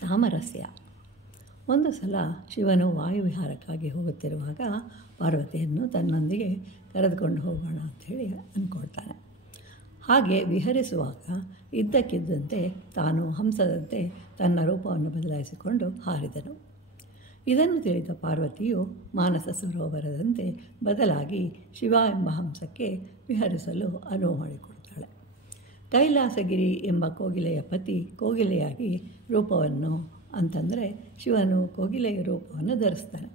ಸಾಮರಸ್ಯ. ಒಂದು ಸಲ ಶಿವನು ವಾಯುವಿಹಾರಕ್ಕಾಗಿ ಹೋಗುತ್ತಿರುವಾಗ ಪಾರ್ವತಿಯನ್ನು ತನ್ನೊಂದಿಗೆ ಕರೆದುಕೊಂಡು ಹೋಗೋಣ ಅಂಥೇಳಿ ಅಂದ್ಕೊಳ್ತಾನೆ. ಹಾಗೆ ವಿಹರಿಸುವಾಗ ಇದ್ದಕ್ಕಿದ್ದಂತೆ ತಾನು ಹಂಸದಂತೆ ತನ್ನ ರೂಪವನ್ನು ಬದಲಾಯಿಸಿಕೊಂಡು ಹಾರಿದನು. ಇದನ್ನು ತಿಳಿದ ಪಾರ್ವತಿಯು ಮಾನಸ ಸರೋವರದಂತೆ ಬದಲಾಗಿ ಶಿವ ಎಂಬ ಹಂಸಕ್ಕೆ ವಿಹರಿಸಲು ಅನುವು ಮಾಡಿಕೊಡ್ತಾಳೆ. ಕೈಲಾಸಗಿರಿ ಎಂಬ ಕೋಗಿಲೆಯ ಪತಿ ಕೋಗಿಲೆಯಾಗಿ ರೂಪವನ್ನು ಅಂತಂದರೆ ಶಿವನು ಕೋಗಿಲೆಯ ರೂಪವನ್ನು ಧರಿಸ್ತಾನೆ.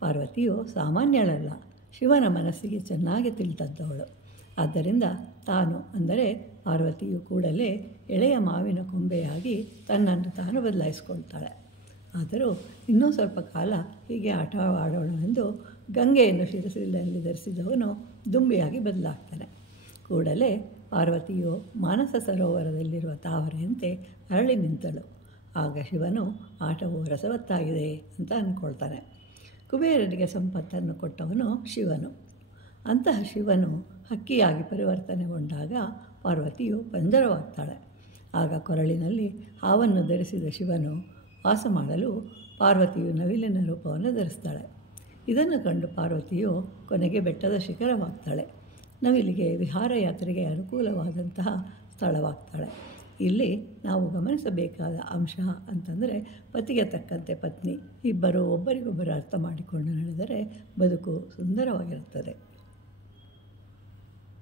ಪಾರ್ವತಿಯು ಸಾಮಾನ್ಯಳಲ್ಲ, ಶಿವನ ಮನಸ್ಸಿಗೆ ಚೆನ್ನಾಗಿ ತಿಳಿದದ್ದವಳು. ಆದ್ದರಿಂದ ತಾನು ಅಂದರೆ ಪಾರ್ವತಿಯು ಕೂಡಲೇ ಎಳೆಯ ಮಾವಿನ ಕೊಂಬೆಯಾಗಿ ತನ್ನನ್ನು ತಾನು ಬದಲಾಯಿಸಿಕೊಳ್ತಾಳೆ. ಆದರೂ ಇನ್ನೂ ಸ್ವಲ್ಪ ಕಾಲ ಹೀಗೆ ಆಟ ಆಡೋಣವೆಂದು ಗಂಗೆಯನ್ನು ಶಿರಸಿನಲ್ಲಿ ಧರಿಸಿದವನು ದುಂಬಿಯಾಗಿ ಬದಲಾಗ್ತಾನೆ. ಕೂಡಲೇ ಪಾರ್ವತಿಯು ಮಾನಸ ಸರೋವರದಲ್ಲಿರುವ ತಾವರೆಯಂತೆ ಅರಳಿ ನಿಂತಳು. ಆಗ ಶಿವನು ಆಟವು ರಸವತ್ತಾಗಿದೆ ಅಂತ ಅಂದ್ಕೊಳ್ತಾನೆ. ಕುಬೇರನಿಗೆ ಸಂಪತ್ತನ್ನು ಕೊಟ್ಟವನು ಶಿವನು. ಅಂತಹ ಶಿವನು ಹಕ್ಕಿಯಾಗಿ ಪರಿವರ್ತನೆಗೊಂಡಾಗ ಪಾರ್ವತಿಯು ಪಂಜರವಾಗ್ತಾಳೆ. ಆಗ ಕೊರಳಿನಲ್ಲಿ ಹಾವನ್ನು ಧರಿಸಿದ ಶಿವನು ವಾಸ ಮಾಡಲು ಪಾರ್ವತಿಯು ನವಿಲಿನ ರೂಪವನ್ನು ಧರಿಸ್ತಾಳೆ. ಇದನ್ನು ಕಂಡು ಪಾರ್ವತಿಯು ಕೊನೆಗೆ ಬೆಟ್ಟದ ಶಿಖರವಾಗ್ತಾಳೆ. ನವಿಲಿಗೆ ವಿಹಾರಯಾತ್ರೆಗೆ ಅನುಕೂಲವಾದಂತಹ ಸ್ಥಳವಾಗ್ತಾಳೆ. ಇಲ್ಲಿ ನಾವು ಗಮನಿಸಬೇಕಾದ ಅಂಶ ಅಂತಂದರೆ ಪತಿಗೆ ತಕ್ಕಂತೆ ಪತ್ನಿ ಇಬ್ಬರು ಒಬ್ಬರಿಗೊಬ್ಬರು ಅರ್ಥ ಮಾಡಿಕೊಂಡು ನಡೆದರೆ ಬದುಕು ಸುಂದರವಾಗಿರುತ್ತದೆ.